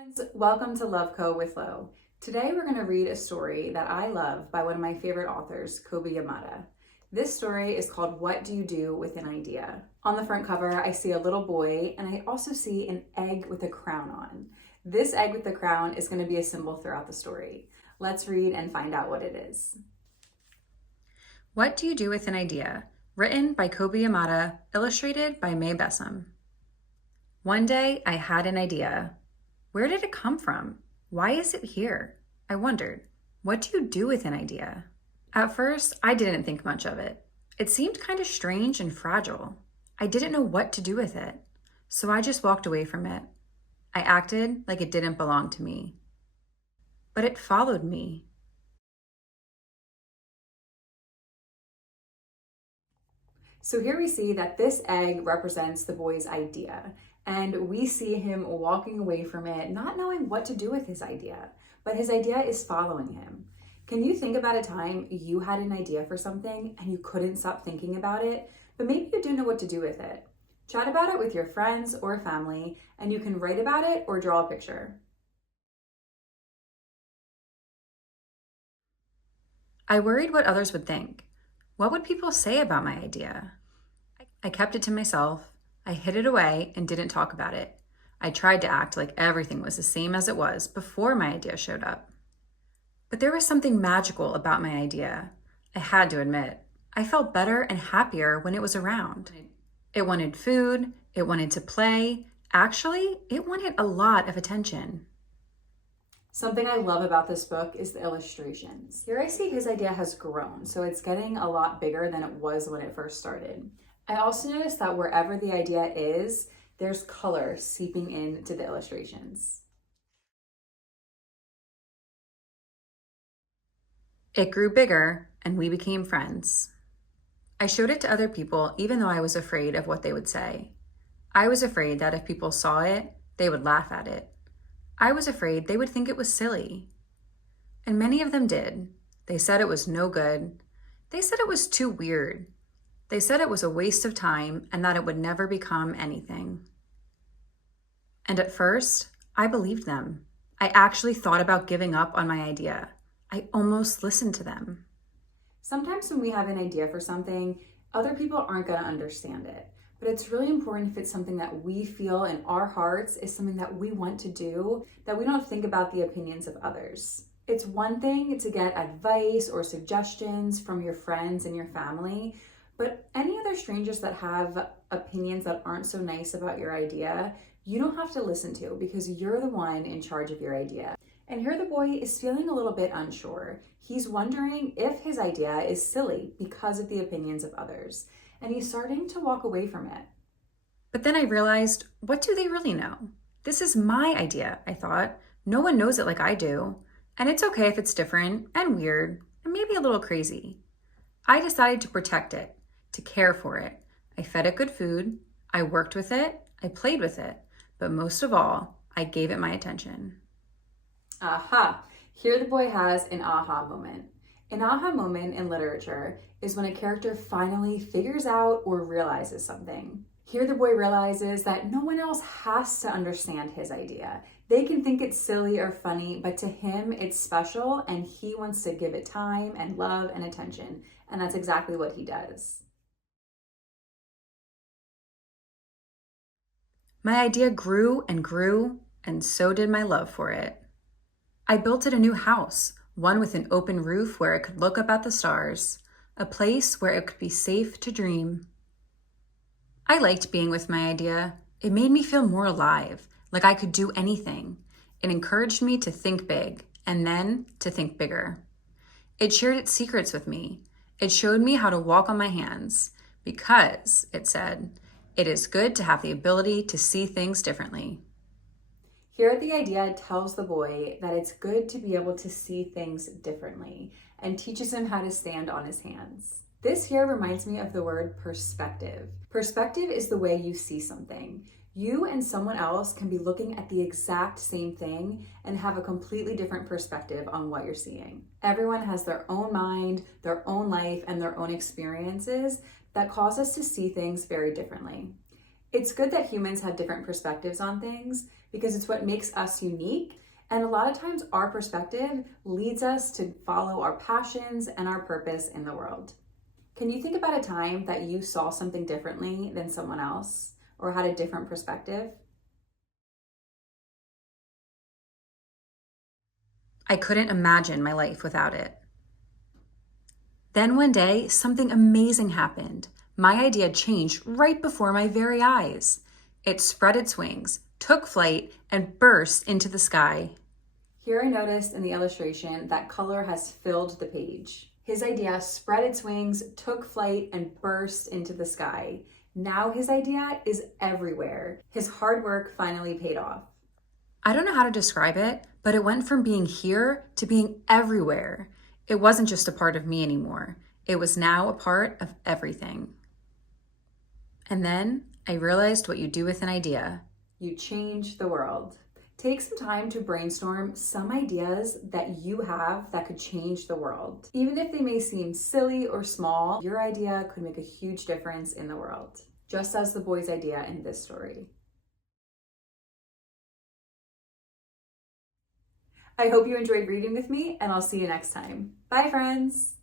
friends, welcome to Love Co with Lo. Today we're going to read a story that I love by one of my favorite authors, Kobe Yamada. This story is called What Do You Do with an Idea? On the front cover, I see a little boy and I also see an egg with a crown on. This egg with the crown is going to be a symbol throughout the story. Let's read and find out what it is. What Do You Do with an Idea? Written by Kobe Yamada, illustrated by May Bessam. One day I had an idea. Where did it come from? Why is it here? I wondered. What do you do with an idea? At first, I didn't think much of it. It seemed kind of strange and fragile. I didn't know what to do with it, so I just walked away from it. I acted like it didn't belong to me. But it followed me. So here we see that this egg represents the boy's idea. And we see him walking away from it, not knowing what to do with his idea, but his idea is following him. Can you think about a time you had an idea for something and you couldn't stop thinking about it, but maybe you didn't know what to do with it? Chat about it with your friends or family, and you can write about it or draw a picture. I worried what others would think. What would people say about my idea? I kept it to myself. I hid it away and didn't talk about it. I tried to act like everything was the same as it was before my idea showed up. But there was something magical about my idea. I had to admit, I felt better and happier when it was around. It wanted food, it wanted to play. Actually, it wanted a lot of attention. Something I love about this book is the illustrations. Here I see his idea has grown, so it's getting a lot bigger than it was when it first started. I also noticed that wherever the idea is, there's color seeping into the illustrations. It grew bigger and we became friends. I showed it to other people even though I was afraid of what they would say. I was afraid that if people saw it, they would laugh at it. I was afraid they would think it was silly. And many of them did. They said it was no good. They said it was too weird. They said it was a waste of time and that it would never become anything. And at first, I believed them. I actually thought about giving up on my idea. I almost listened to them. Sometimes when we have an idea for something, other people aren't going to understand it. But it's really important if it's something that we feel in our hearts is something that we want to do, that we don't think about the opinions of others. It's one thing to get advice or suggestions from your friends and your family, but any other strangers that have opinions that aren't so nice about your idea, you don't have to listen to because you're the one in charge of your idea. And here the boy is feeling a little bit unsure. He's wondering if his idea is silly because of the opinions of others. And he's starting to walk away from it. But then I realized, what do they really know? This is my idea, I thought. No one knows it like I do. And it's okay if it's different and weird and maybe a little crazy. I decided to protect it, to care for it. I fed it good food, I worked with it, I played with it, but most of all, I gave it my attention. Aha! Here the boy has an aha moment. An aha moment in literature is when a character finally figures out or realizes something. Here the boy realizes that no one else has to understand his idea. They can think it's silly or funny, but to him it's special and he wants to give it time and love and attention. And that's exactly what he does. My idea grew, and so did my love for it. I built it a new house, one with an open roof where it could look up at the stars, a place where it could be safe to dream. I liked being with my idea. It made me feel more alive, like I could do anything. It encouraged me to think big, and then to think bigger. It shared its secrets with me. It showed me how to walk on my hands, because, it said, it is good to have the ability to see things differently. Here, the idea tells the boy that it's good to be able to see things differently and teaches him how to stand on his hands. This here reminds me of the word perspective. Perspective is the way you see something. You and someone else can be looking at the exact same thing and have a completely different perspective on what you're seeing. Everyone has their own mind, their own life, and their own experiences that cause us to see things very differently. It's good that humans have different perspectives on things because it's what makes us unique. And a lot of times our perspective leads us to follow our passions and our purpose in the world. Can you think about a time that you saw something differently than someone else or had a different perspective? I couldn't imagine my life without it. Then one day, something amazing happened. My idea changed right before my very eyes. It spread its wings, took flight, and burst into the sky. Here I noticed in the illustration that color has filled the page. His idea spread its wings, took flight, and burst into the sky. Now his idea is everywhere. His hard work finally paid off. I don't know how to describe it, but it went from being here to being everywhere. It wasn't just a part of me anymore. It was now a part of everything. And then I realized what you do with an idea. You change the world. Take some time to brainstorm some ideas that you have that could change the world. Even if they may seem silly or small, your idea could make a huge difference in the world, just as the boy's idea in this story. I hope you enjoyed reading with me, and I'll see you next time. Bye, friends.